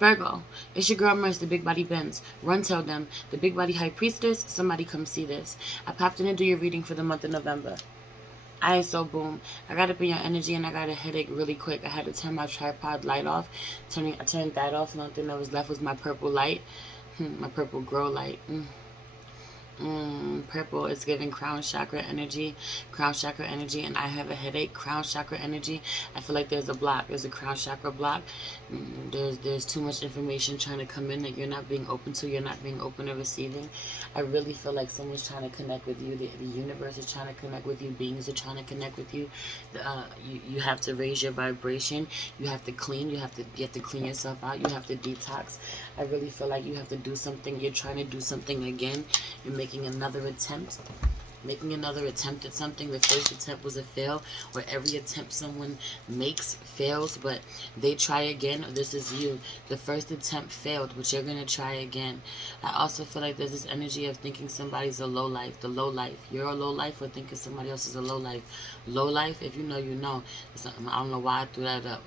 Virgo, it's your girl Merce, the Big Body Benz. Run tell them, the Big Body High Priestess, somebody come see this. I popped in to do your reading for the month of November. Alright, so boom. I got up in your energy and I got a headache really quick. I had to turn my tripod light off. I turned that off, and the only thing that was left was my purple light. My purple grow light. Purple is giving crown chakra energy, and I have a headache. Crown chakra energy. I feel like there's a block. There's a crown chakra block. There's too much information trying to come in that you're not being open to. You're not being open to receiving. I really feel like someone's trying to connect with you. The universe is trying to connect with you. Beings are trying to connect with you. You have to raise your vibration. You have to clean. You have to clean yourself out. You have to detox. I really feel like you have to do something. You're trying to do something again. You're making another attempt at something. The first attempt was a fail, or every attempt someone makes fails, but they try again. This is you. The first attempt failed, but you're gonna try again. I also feel like there's this energy of thinking somebody's a low life. The low life. You're a low life, or thinking somebody else is a low life. Low life, if you know, you know. I don't know why I threw that up.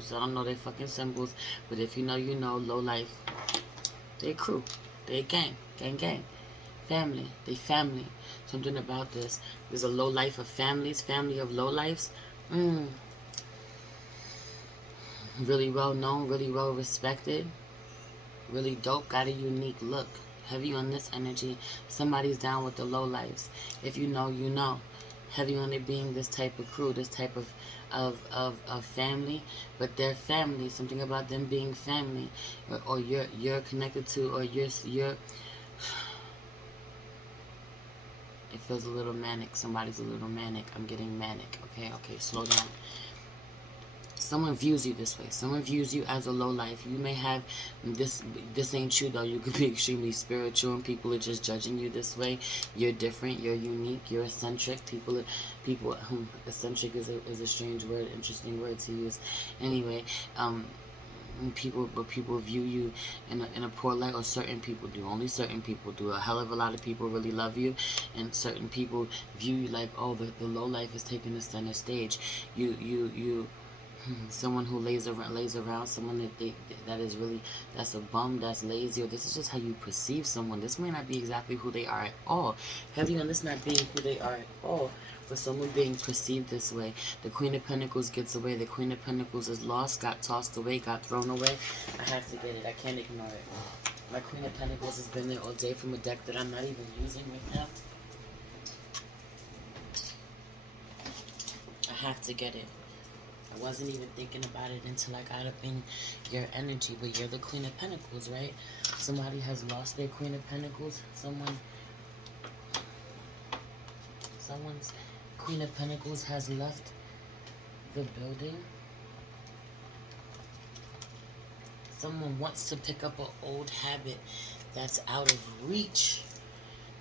So I don't know their fucking symbols, but if you know, you know. Low life. They crew. They gang. Gang. Family. They family. Something about this. There's a low life of families. Family of low lives. Really well known. Really well respected. Really dope. Got a unique look. Heavy on this energy. Somebody's down with the low lives. If you know, you know. Heavy on it being this type of crew. This type of family. But they're family. Something about them being family. Or you're connected to, or you're it feels a little manic. Somebody's a little manic. I'm getting manic. Okay, slow down. Someone views you this way. Someone views you as a low life. You may have this ain't you though. You could be extremely spiritual and people are just judging you this way. You're different, you're unique, you're eccentric. People eccentric is a strange word, interesting word to use. Anyway, people view you in a poor light, or certain people do. Only certain people do. A hell of a lot of people really love you, and certain people view you like, oh, the low life is taking the center stage. You someone who lays around, someone that's a bum, that's lazy, or this is just how you perceive someone. This may not be exactly who they are at all. Heavy on this not being who they are at all, but someone being perceived this way. The Queen of Pentacles gets away. The Queen of Pentacles is lost, got tossed away, got thrown away. I have to get it. I can't ignore it. My Queen of Pentacles has been there all day from a deck that I'm not even using right now. I have to get it. I wasn't even thinking about it until I got up in your energy. But you're the Queen of Pentacles, right? Somebody has lost their Queen of Pentacles. Someone's Queen of Pentacles has left the building. Someone wants to pick up an old habit that's out of reach.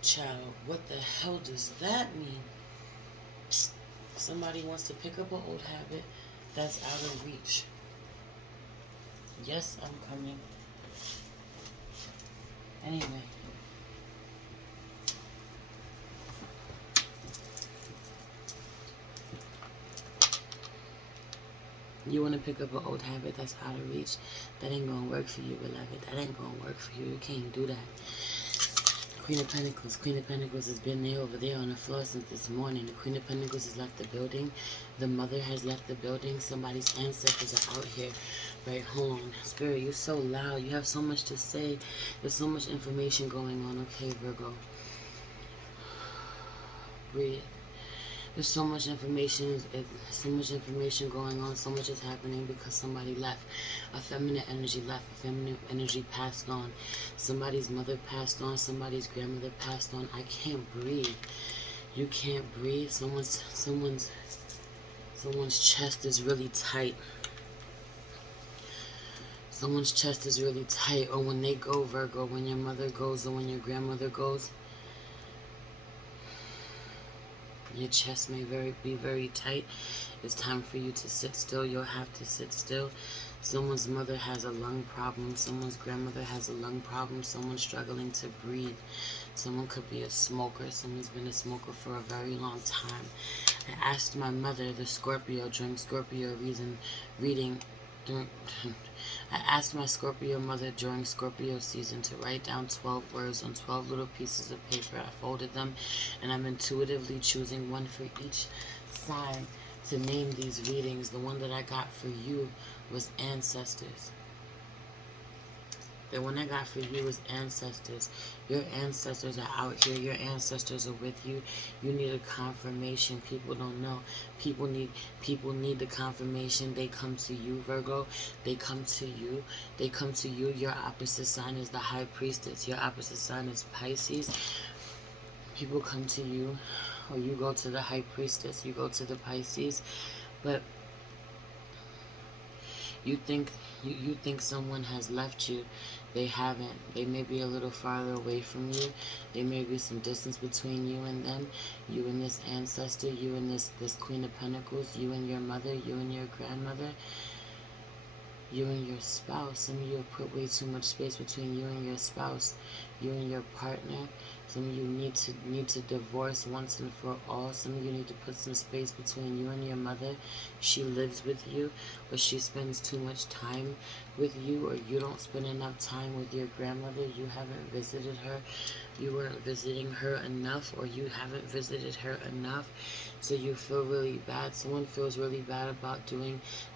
Child, what the hell does that mean? Somebody wants to pick up an old habit that's out of reach. Yes, I'm coming. Anyway. You want to pick up an old habit that's out of reach? That ain't going to work for you, beloved. That ain't going to work for you. You can't do that. Queen of Pentacles. Queen of Pentacles has been there over there on the floor since this morning. The Queen of Pentacles has left the building. The Mother has left the building. Somebody's ancestors are out here. Right, hold on. Spirit, you're so loud. You have so much to say. There's so much information going on. Okay, Virgo. Breathe. There's so much information going on. So much is happening because somebody left. A feminine energy left. A feminine energy passed on. Somebody's mother passed on. Somebody's grandmother passed on. I can't breathe. You can't breathe. Someone's chest is really tight. Someone's chest is really tight. Or when they go, Virgo, when your mother goes or when your grandmother goes, your chest may be very tight. It's time for you to sit still. You'll have to sit still. Someone's mother has a lung problem. Someone's grandmother has a lung problem. Someone's struggling to breathe. Someone could be a smoker. Someone's been a smoker for a very long time. I asked my mother, the Scorpio, during Scorpio reading, during, I asked my Scorpio mother during Scorpio season to write down 12 words on 12 little pieces of paper. I folded them, and I'm intuitively choosing one for each sign to name these readings. The one that I got for you was ancestors. The one I got for you is ancestors. Your ancestors are out here. Your ancestors are with you. You need a confirmation. People don't know. People need the confirmation. They come to you, Virgo. They come to you. They come to you. Your opposite sign is the High Priestess. Your opposite sign is Pisces. People come to you, or you go to the High Priestess. You go to the Pisces. But you think someone has left you. They haven't. They may be a little farther away from you. There may be some distance between you and them. You and this ancestor, you and this Queen of Pentacles, you and your mother, you and your grandmother, you and your spouse. Some of you have put way too much space between you and your spouse, you and your partner. Some of you need to divorce once and for all. Some of you need to put some space between you and your mother. She lives with you, but she spends too much time with you, or you don't spend enough time with your grandmother. You haven't visited her. You weren't visiting her enough, or you haven't visited her enough. So you feel really bad. Someone feels really bad about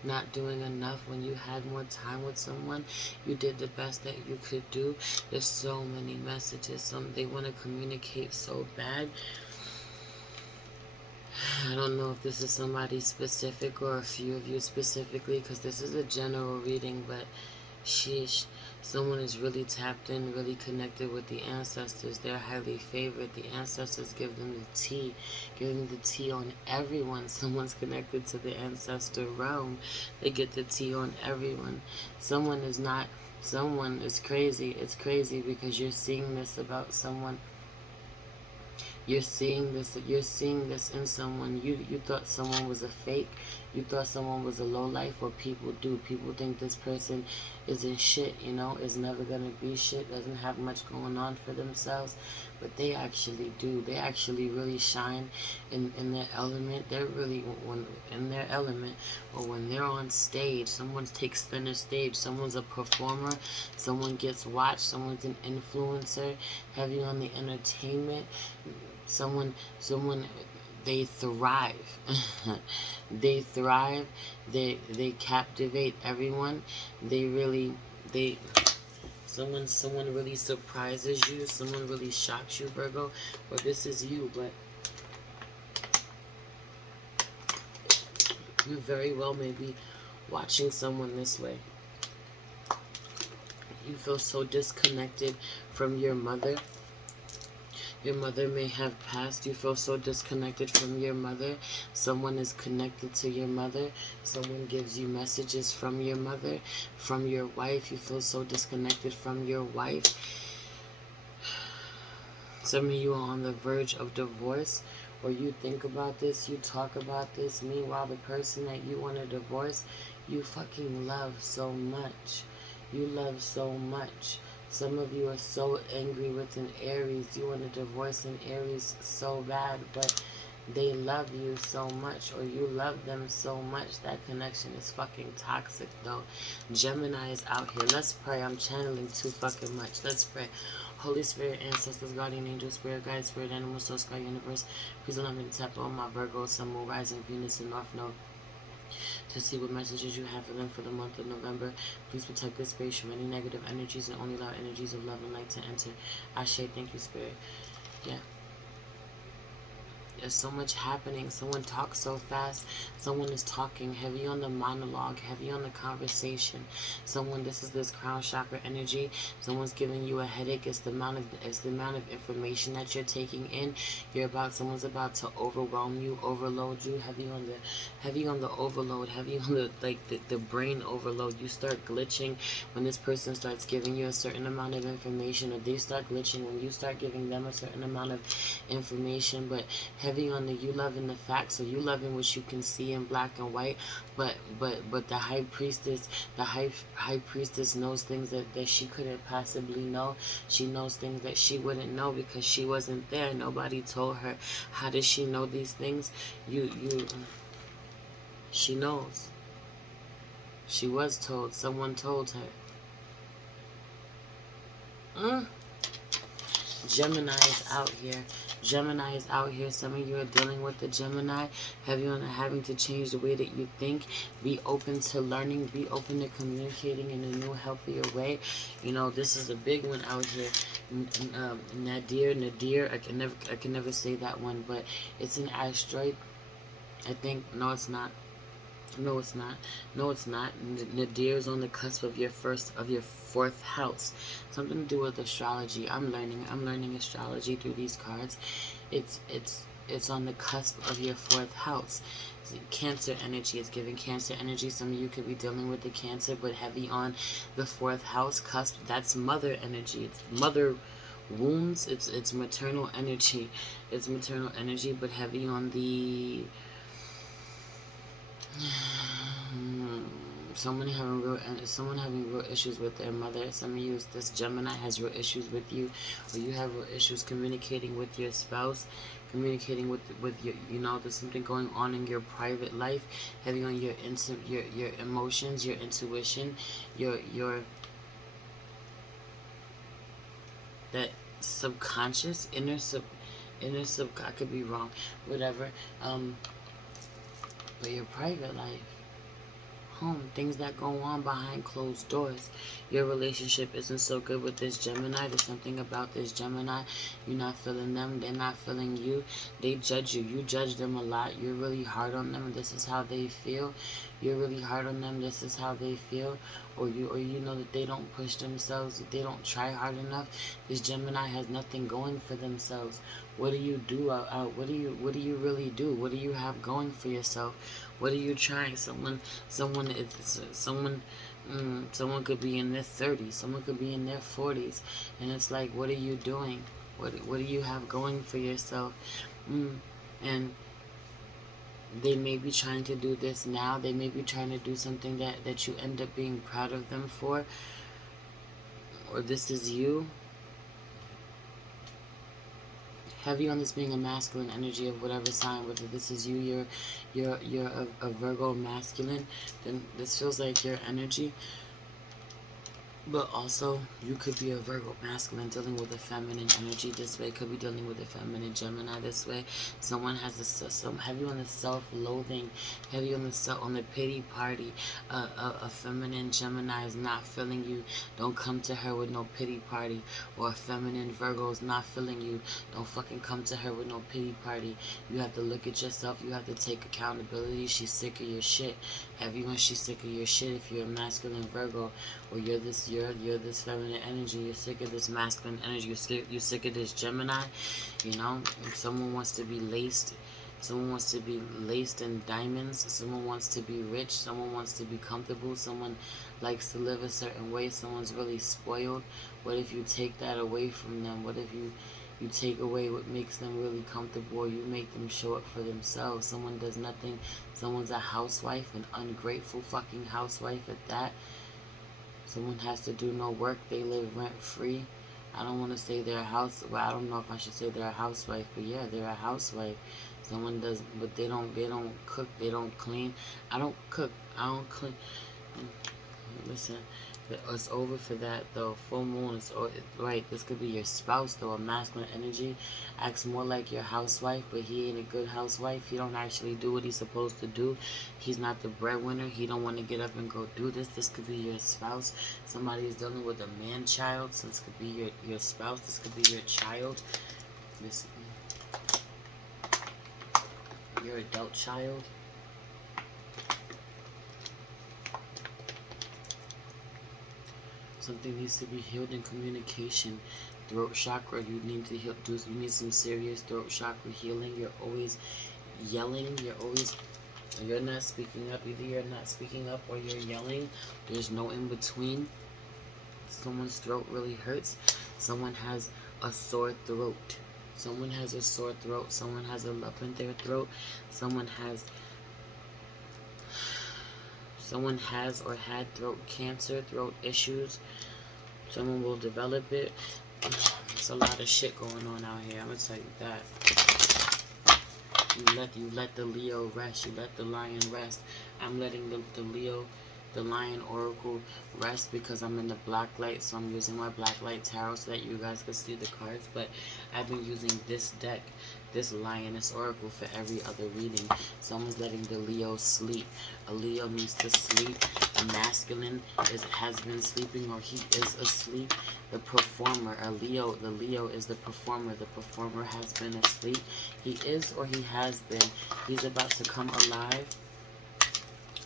not doing enough when you had more time with someone. You did the best that you could do. There's so many messages. They want to communicate so bad. I don't know if this is somebody specific or a few of you specifically, because this is a general reading, but sheesh. Someone is really tapped in, really connected with the ancestors. They're highly favored. The ancestors give them the tea, giving the tea on everyone. Someone's connected to the ancestor realm. They get the tea on everyone. Someone is crazy. It's crazy because you're seeing this about someone. You're seeing this in someone. You thought someone was a fake. You thought someone was a lowlife. What people do. People think this person isn't shit, is never gonna be shit, doesn't have much going on for themselves. But they actually do. They actually really shine in their element. They're really in their element. Or when they're on stage, someone takes center stage. Someone's a performer. Someone gets watched. Someone's an influencer. Heavy on the entertainment. Someone, they thrive. They thrive. They captivate everyone. Someone really surprises you. Someone really shocks you, Virgo. Or this is you, but you very well may be watching someone this way. You feel so disconnected from your mother. Your mother may have passed. You feel so disconnected from your mother. Someone is connected to your mother. Someone gives you messages from your mother, from your wife. You feel so disconnected from your wife. Some of you are on the verge of divorce, or you think about this, you talk about this. Meanwhile, the person that you want to divorce, you fucking love so much. You love so much. Some of you are so angry with an Aries. You want to divorce an Aries so bad, but they love you so much, or you love them so much. That connection is fucking toxic, though. Gemini is out here. Let's pray. I'm channeling too fucking much. Let's pray. Holy Spirit, ancestors, guardian angel, spirit guide, spirit animal, soul, sky, universe. Please allow me to tap on my Virgo, Sun, Moon, Rising, Venus, and North Node to see what messages you have for them for the month of November. Please protect this space from any negative energies and only allow energies of love and light to enter. Ashe, thank you, Spirit. Yeah. There's so much happening. Someone talks so fast. Someone is talking heavy on the monologue, heavy on the conversation. This is this crown chakra energy. Someone's giving you a headache. It's the amount of information that you're taking in. Someone's about to overwhelm you, overload you, heavy on the overload, heavy on the brain overload. You start glitching when this person starts giving you a certain amount of information, or they start glitching when you start giving them a certain amount of information. But heavy on the you loving the facts, so you loving what you can see in black and white, but the high priestess knows things that she couldn't possibly know. She knows things that she wouldn't know because she wasn't there. Nobody told her. How does she know these things? She knows. She was told. Someone told her. Gemini is out here. Gemini is out here. Some of you are dealing with the Gemini. Having to change the way that you think. Be open to learning. Be open to communicating in a new, healthier way. You know, this is a big one out here. Nadir. I can never say that one, but it's an asteroid. I think. No, it's not. No, it's not. No, it's not. Nadir is on the cusp of your fourth house. Something to do with astrology. I'm learning astrology through these cards. It's on the cusp of your fourth house. Cancer energy is giving Cancer energy. Some of you could be dealing with the Cancer, but heavy on the fourth house cusp. That's mother energy. It's mother wounds. It's maternal energy. It's maternal energy, but heavy on the someone having real issues with their mother. Some of you, this Gemini has real issues with you, or you have real issues communicating with your spouse, communicating with your, you know, there's something going on in your private life, heavy on your emotions, your intuition, your that subconscious, inner sub, I could be wrong, whatever, but your private life, home, things that go on behind closed doors. Your relationship isn't so good with this Gemini. There's something about this Gemini. You're not feeling them. They're not feeling you. They judge you. You judge them a lot. You're really hard on them. This is how they feel. You're really hard on them. This is how they feel. Or you know that they don't push themselves. They don't try hard enough. This Gemini has nothing going for themselves. What do you do? What do you really do? What do you have going for yourself? What are you trying? Someone could be in their 30s. Someone could be in their 40s, and it's like, what are you doing? What do you have going for yourself? And they may be trying to do this now. They may be trying to do something that you end up being proud of them for, or this is you. Heavy on this being a masculine energy of whatever sign, whether this is you, you're a Virgo masculine, then this feels like your energy. But also, you could be a Virgo masculine dealing with a feminine energy this way. Could be dealing with a feminine Gemini this way. Someone has some heavy on the self-loathing, heavy on the pity party. A feminine Gemini is not feeling you. Don't come to her with no pity party. Or a feminine Virgo is not feeling you. Don't fucking come to her with no pity party. You have to look at yourself. You have to take accountability. She's sick of your shit. Heavy when she's sick of your shit. If you're a masculine Virgo, or you're this feminine energy, you're sick of this masculine energy, you're sick of this Gemini, you know. If someone wants to be laced in diamonds, someone wants to be rich, someone wants to be comfortable, someone likes to live a certain way, someone's really spoiled. What if you take that away from them? What if you take away what makes them really comfortable, or you make them show up for themselves? Someone does nothing, someone's a housewife, an ungrateful fucking housewife at that. Someone has to do no work. They live rent-free. I don't want to say they're a house. Well, I don't know if I should say they're a housewife, but yeah, they're a housewife. Someone does, but they don't cook. They don't clean. I don't cook. I don't clean. Listen, it's over for that though. Full moon is right. This could be your spouse though, a masculine energy. Acts more like your housewife, but he ain't a good housewife. He don't actually do what he's supposed to do. He's not the breadwinner. He don't want to get up and go do this. This could be your spouse. Somebody is dealing with a man-child. So this could be your spouse. This could be your child. This your adult child. Something needs to be healed in communication. Throat chakra, you need to heal. You need some serious throat chakra healing. You're always yelling. You're not speaking up. Either you're not speaking up or you're yelling. There's no in between. Someone's throat really hurts. Someone has a sore throat. Someone has a sore throat. Someone has a lump in their throat. Someone has or had throat cancer, throat issues. Someone will develop it. There's a lot of shit going on out here. I'm gonna tell you that. You let the Leo rest. You let the lion rest. I'm letting the Leo The Lion Oracle rests because I'm in the black light, so I'm using my black light tarot so that you guys can see the cards. But I've been using this deck, this Lioness Oracle, for every other reading. Someone's letting the Leo sleep. A Leo needs to sleep. A masculine has been sleeping, or he is asleep. The performer, the Leo is the performer. The performer has been asleep. He is, or he has been. He's about to come alive.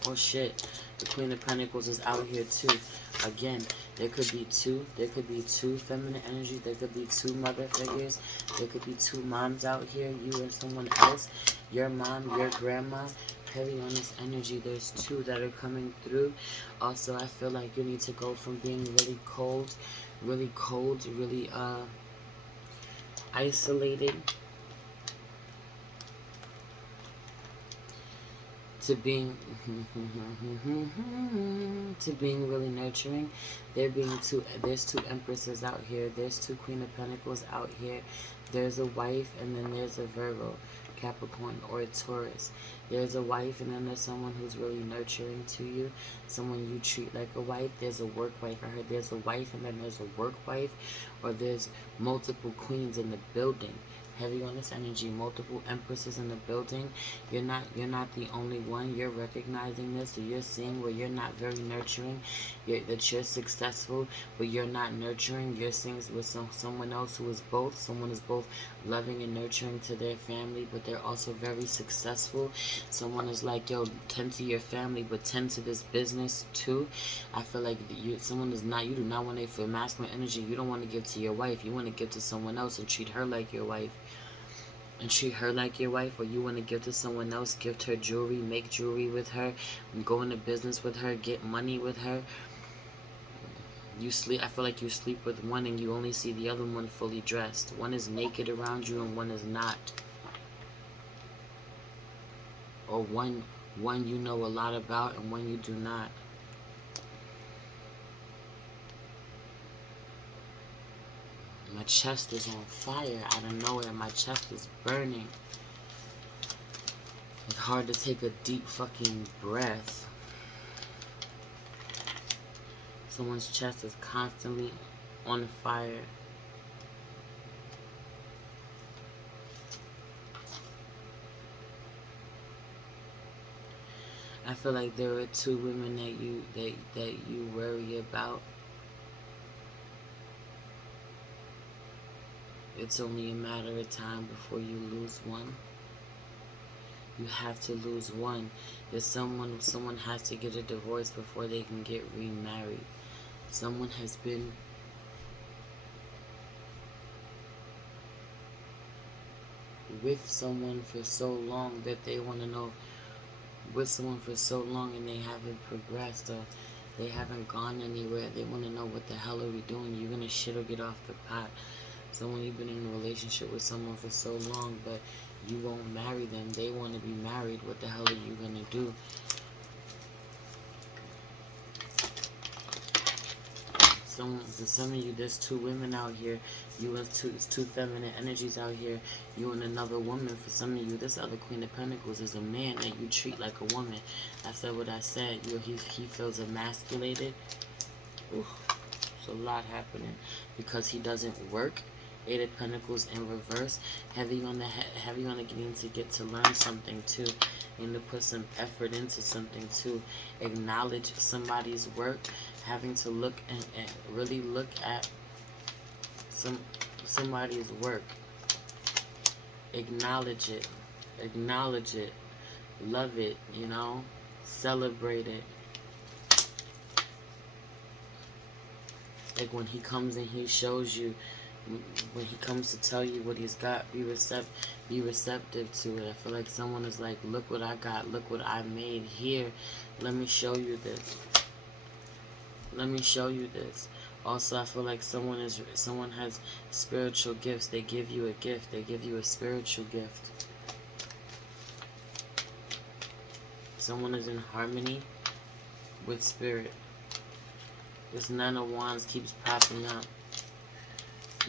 Oh shit. The Queen of Pentacles is out here too. Again, there could be two. There could be two feminine energies. There could be two mother figures. There could be two moms out here. You and someone else. Your mom, your grandma. Heavy on this energy. There's two that are coming through. Also, I feel like you need to go from being really cold, really isolated, to being really nurturing. There's two empresses out here. There's two Queen of Pentacles out here. There's a wife, and then there's a Virgo, Capricorn, or a Taurus. There's a wife, and then there's someone who's really nurturing to you, someone you treat like a wife. There's a work wife. I heard there's a wife, and then there's a work wife, or there's multiple queens in the building. Heavy on this energy, multiple empresses in the building. You're not the only one. You're recognizing this, so you're seeing where you're not very nurturing, that you're successful, but you're not nurturing. You're seeing with someone else who is both. Someone is both loving and nurturing to their family, but they're also very successful. Someone is like, yo, tend to your family, but tend to this business too. I feel like you do not want to, for masculine energy, you don't want to give to your wife. You want to give to someone else and treat her like your wife. Or you want to give to someone else, gift her jewelry, make jewelry with her, go into business with her, get money with her. I feel like you sleep with one and you only see the other one fully dressed. One is naked around you and one is not. Or one you know a lot about and one you do not. My chest is on fire out of nowhere. My chest is burning. It's hard to take a deep fucking breath. Someone's chest is constantly on fire. I feel like there are two women that you worry about. It's only a matter of time before you lose one. You have to lose one. There's someone has to get a divorce before they can get remarried. Someone has been with someone for so long that they want to know, with someone for so long and they haven't progressed, or they haven't gone anywhere. They want to know, what the hell are we doing? You're going to shit or get off the pot. Someone, you've been in a relationship with someone for so long, but you won't marry them. They want to be married. What the hell are you going to do? For some of you, there's two women out here. It's two feminine energies out here. You and another woman. For some of you, this other Queen of Pentacles is a man that you treat like a woman. I said what I said. He feels emasculated. Ooh, there's a lot happening because he doesn't work. Eight of Pentacles in reverse. Heavy on the getting to get to learn something too, and to put some effort into something too. Acknowledge somebody's work. Having to look and really look at somebody's work. Acknowledge it. Acknowledge it. Love it. You know, celebrate it. Like when he comes and he shows you. When he comes to tell you what he's got, be receptive to it. I feel like someone is like, look what I got, look what I made here. Let me show you this. Let me show you this. Also, I feel like someone has spiritual gifts. They give you a gift. They give you a spiritual gift. Someone is in harmony with spirit. This Nine of Wands keeps popping up.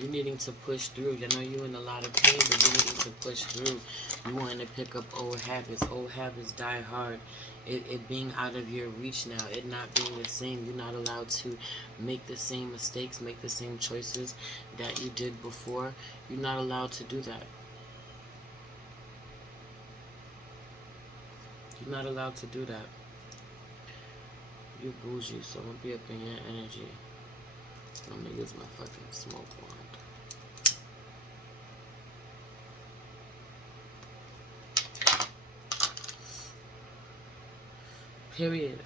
You needing to push through. I know you're in a lot of pain, but you needing to push through. You wanting to pick up old habits. Old habits die hard. It being out of your reach now. It not being the same. You're not allowed to make the same mistakes, make the same choices that you did before. You're not allowed to do that. You're not allowed to do that. You bougie, so I'm gonna be up in your energy. I'm gonna use my fucking smoke wand. Period.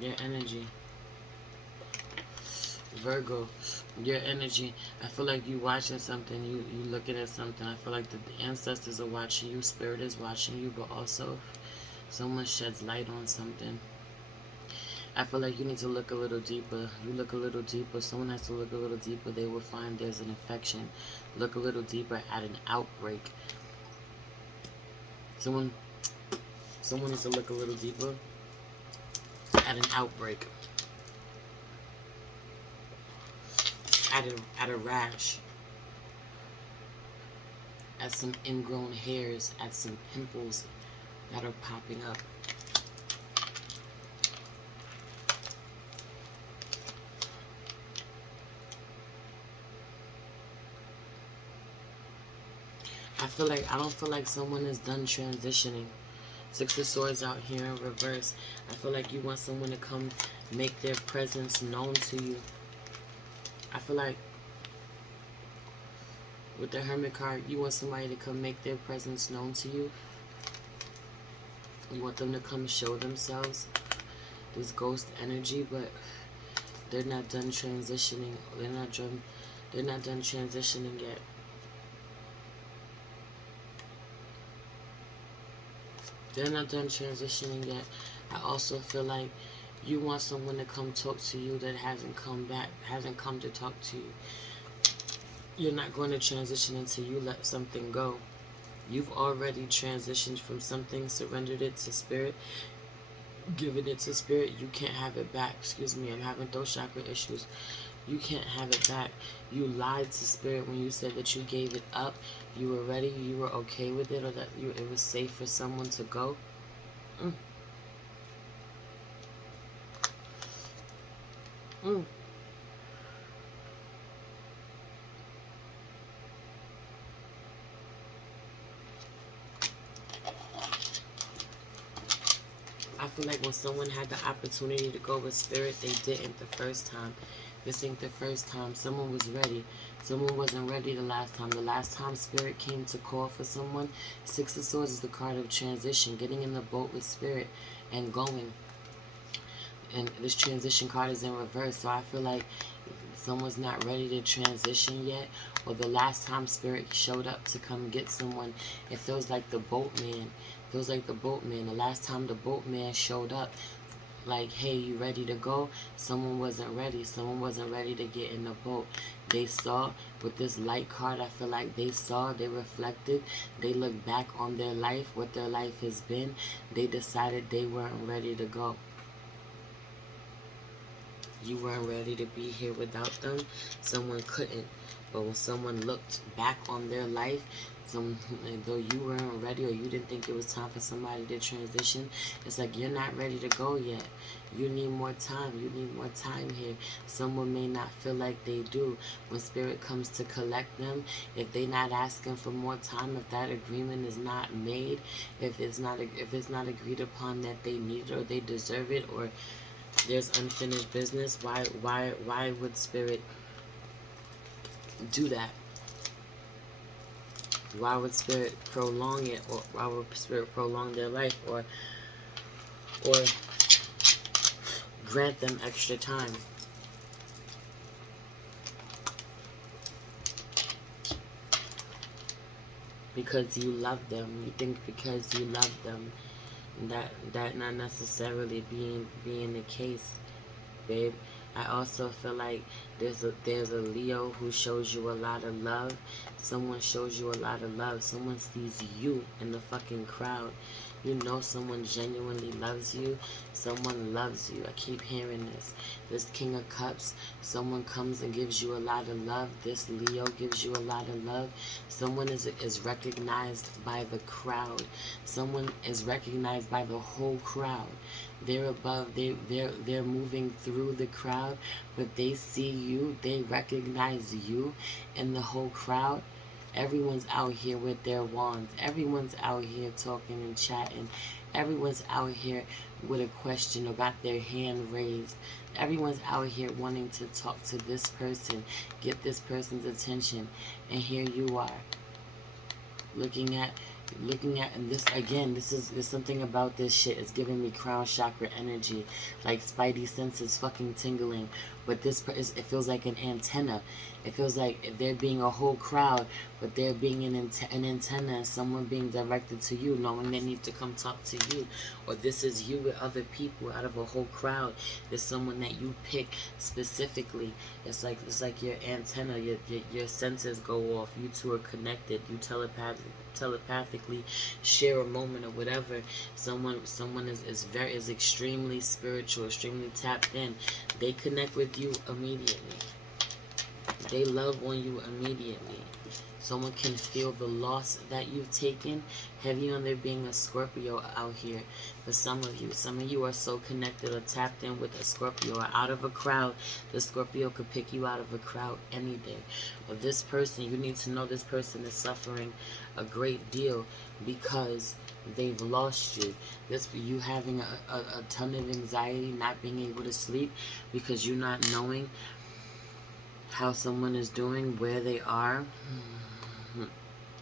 Your energy. Virgo, your energy. I feel like you watching something, you looking at something. I feel like the ancestors are watching you, spirit is watching you, but also someone sheds light on something. I feel like you need to look a little deeper. You look a little deeper. Someone has to look a little deeper. They will find there's an infection. Look a little deeper at an outbreak. Someone needs to look a little deeper at an outbreak. At a rash. At some ingrown hairs. At some pimples that are popping up. I don't feel like someone is done transitioning. Six of Swords out here in reverse. I feel like you want someone to come make their presence known to you. I feel like with the Hermit card, you want somebody to come make their presence known to you. You want them to come show themselves. This ghost energy, but they're not done transitioning. They're not done transitioning yet. They're not done transitioning yet. I also feel like you want someone to come talk to you that hasn't come back, hasn't come to talk to you. You're not going to transition until you let something go. You've already transitioned from something, surrendered it to spirit, given it to spirit. You can't have it back. Excuse me, I'm having throat chakra issues. You can't have it back. You lied to spirit when you said that you gave it up. You were ready, you were okay with it, or that it was safe for someone to go. Mm. Mm. I feel like when someone had the opportunity to go with spirit, they didn't the first time. This ain't the first time. Someone was ready. Someone wasn't ready the last time. The last time spirit came to call for someone, Six of Swords is the card of transition. Getting in the boat with spirit and going. And this transition card is in reverse. So I feel like someone's not ready to transition yet. Or the last time spirit showed up to come get someone, it feels like the boatman. Feels like the boatman. The last time the boatman showed up, like, hey, you ready to go? Someone wasn't ready. Someone wasn't ready to get in the boat. They saw, with this light card, I feel like they saw, they reflected, they looked back on their life, what their life has been. They decided they weren't ready to go. You weren't ready to be here without them. Someone couldn't. But when someone looked back on their life, though you weren't ready or you didn't think it was time for somebody to transition, it's like you're not ready to go yet. You need more time. You need more time here. Someone may not feel like they do. When spirit comes to collect them, if they're not asking for more time, if that agreement is not made, if it's not agreed upon that they need it or they deserve it, or there's unfinished business, why would spirit do that? Why would spirit prolong it, or why would spirit prolong their life, or grant them extra time? Because you love them. You think because you love them, that not necessarily being the case, babe. I also feel like there's a Leo who shows you a lot of love. Someone shows you a lot of love. Someone sees you in the fucking crowd. You know someone genuinely loves you. Someone loves you. I keep hearing this. This King of Cups. Someone comes and gives you a lot of love. This Leo gives you a lot of love. Someone is recognized by the crowd. Someone is recognized by the whole crowd. They're above. They're moving through the crowd, but they see you. They recognize you in the whole crowd. Everyone's out here with their wands. Everyone's out here talking and chatting. Everyone's out here with a question or got their hand raised. Everyone's out here wanting to talk to this person, get this person's attention. And here you are, looking at and this again, there's something about this shit is giving me crown chakra energy, like spidey senses fucking tingling. But it feels like an antenna. It feels like there being a whole crowd, but there being an antenna, someone being directed to you, knowing they need to come talk to you. Or this is you with other people out of a whole crowd. There's someone that you pick specifically. It's like your antenna, your senses go off. You two are connected. You telepathically share a moment or whatever. Someone is extremely spiritual, extremely tapped in. They connect with you immediately. They love on you immediately. Someone can feel the loss that you've taken. Heavy on there being a Scorpio out here. For some of you are so connected or tapped in with a Scorpio or out of a crowd. The Scorpio could pick you out of a crowd any day. Or this person, you need to know this person is suffering a great deal because they've lost you. You having a ton of anxiety, not being able to sleep because you're not knowing how someone is doing, where they are.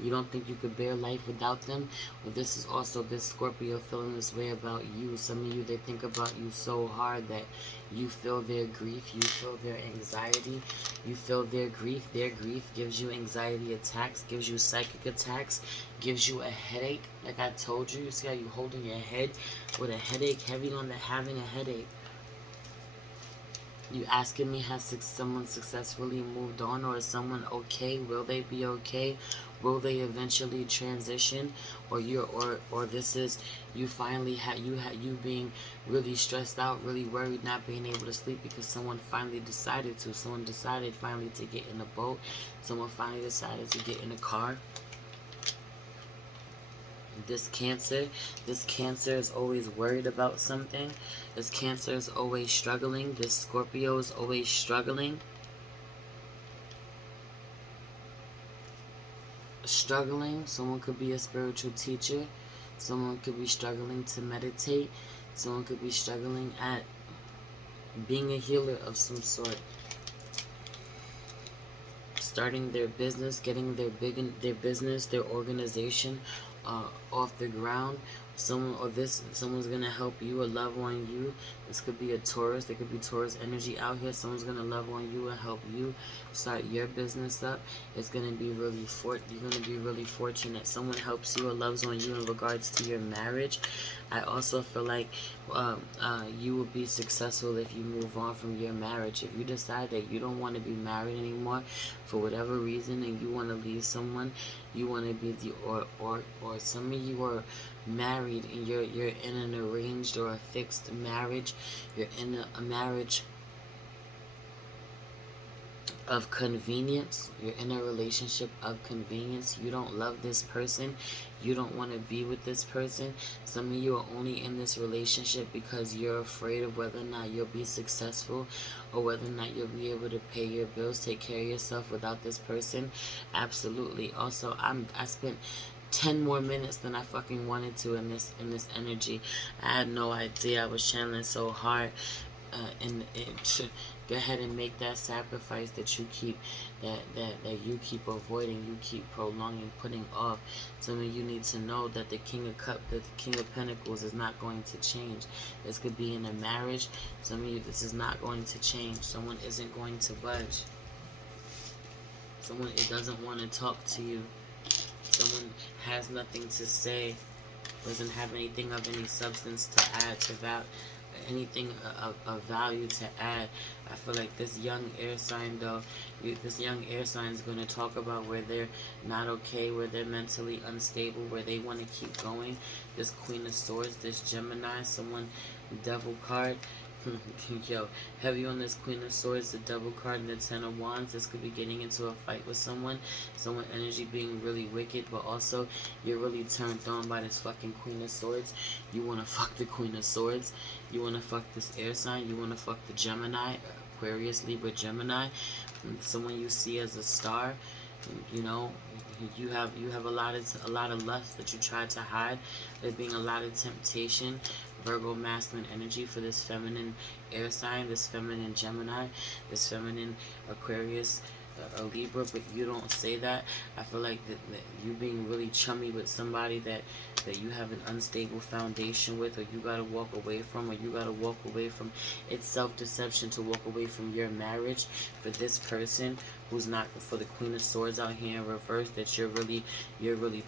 You don't think you could bear life without them. Well, this is also this Scorpio feeling this way about you. Some of you, they think about you so hard that you feel their grief, you feel their anxiety, you feel their grief. Their grief gives you anxiety attacks, gives you psychic attacks, gives you a headache. Like I told you, you see how you holding your head with a headache, heavy on the having a headache. You asking me, has someone successfully moved on, or is someone okay? Will they be okay? Will they eventually transition? Or this is you finally you being really stressed out, really worried, not being able to sleep because someone finally decided to. Someone decided finally to get in a boat. Someone finally decided to get in a car. This Cancer is always worried about something. This Cancer is always struggling. This Scorpio is always struggling. Someone could be a spiritual teacher. Someone could be struggling to meditate. Someone could be struggling at being a healer of some sort. Starting their business, getting their business, their organization off the ground. Someone's gonna help you or love on you. This could be a Taurus. There could be Taurus energy out here. Someone's gonna love on you and help you start your business up. It's gonna be you're gonna be really fortunate. Someone helps you or loves on you in regards to your marriage. I also feel like you will be successful if you move on from your marriage. If you decide that you don't want to be married anymore for whatever reason and you want to leave someone, you want to be or some of you are married and you're in an arranged or a fixed marriage. You're in a marriage of convenience. You're in a relationship of convenience. You don't love this person. You don't want to be with this person. Some of you are only in this relationship because you're afraid of whether or not you'll be successful or whether or not you'll be able to pay your bills, take care of yourself without this person. Absolutely. Also, I spent 10 more minutes than I fucking wanted to in this energy. I had no idea. I was channeling so hard. Go ahead and make that sacrifice that you keep you keep avoiding, you keep prolonging, putting off. Some of you need to know that the King of Cups, that the King of Pentacles is not going to change. This could be in a marriage. Some of you, this is not going to change. Someone isn't going to budge. Someone doesn't want to talk to you. Someone has nothing to say, doesn't have anything of any substance to add to that. anything of value to add. I feel like this young air sign, though, this young air sign is going to talk about where they're not okay, where they're mentally unstable, where they want to keep going. This Queen of Swords, this Gemini, someone, Devil card. Yo, heavy on this Queen of Swords, the Devil card, and the Ten of Wands. This could be getting into a fight with someone energy being really wicked, but also you're really turned on by this fucking Queen of Swords. You want to fuck the Queen of Swords. You want to fuck this air sign. You want to fuck the Gemini, Aquarius, Libra, Gemini. Someone you see as a star. You know, you have a lot of lust that you try to hide. There being a lot of temptation. Virgo masculine energy for this feminine air sign, this feminine Gemini, this feminine Aquarius, a Libra, but you don't say that. I feel like that you being really chummy with somebody that you have an unstable foundation with, or you gotta walk away from, or you gotta walk away from. It's self-deception to walk away from your marriage for this person who's not, for the Queen of Swords out here in reverse, that you're really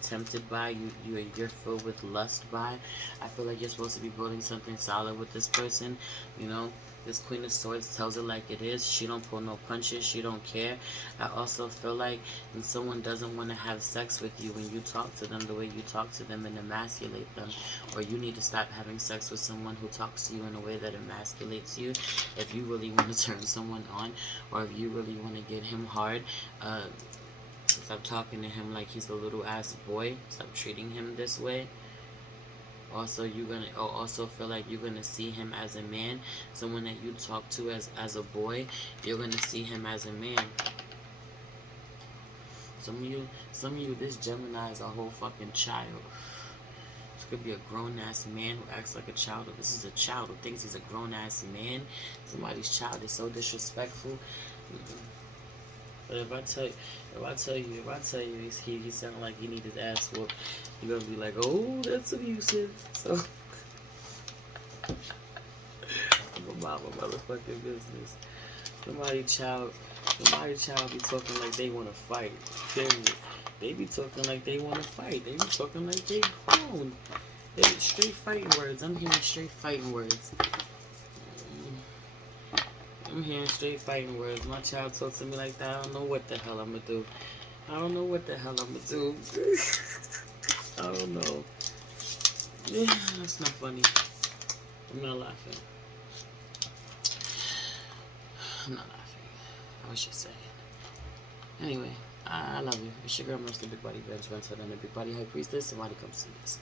tempted by, you're filled with lust by. I feel like you're supposed to be building something solid with this person, you know. This Queen of Swords tells it like it is. She don't pull no punches. She don't care. I also feel like when someone doesn't want to have sex with you, when you talk to them the way you talk to them and emasculate them, or you need to stop having sex with someone who talks to you in a way that emasculates you. If you really want to turn someone on, or if you really want to get him hard, stop talking to him like he's a little ass boy. Stop treating him this way. Also, you're gonna also feel like you're gonna see him as a man. Someone that you talk to as a boy, you're gonna see him as a man. Some of you, this Gemini is a whole fucking child. This could be a grown ass man who acts like a child. Or this is a child who thinks he's a grown ass man. Somebody's child is so disrespectful. But if I tell you he sounded like he need his ass whooped, you're gonna be like, oh, that's abusive. So I'm about my motherfucking business. Somebody's child be talking like they wanna fight. Period. They be talking like they wanna fight. They be talking like they grown. They straight fighting words. I'm hearing straight fighting words. I'm hearing straight fighting words. My child talks to me like that. I don't know what the hell I'm gonna do. I don't know. I don't know. Yeah, that's not funny. I'm not laughing. I'm not laughing. I was just saying. Anyway, I love you. It's your girl, Mr. Big Body Bench. Until then, the Big Body High Priestess. Somebody come see us.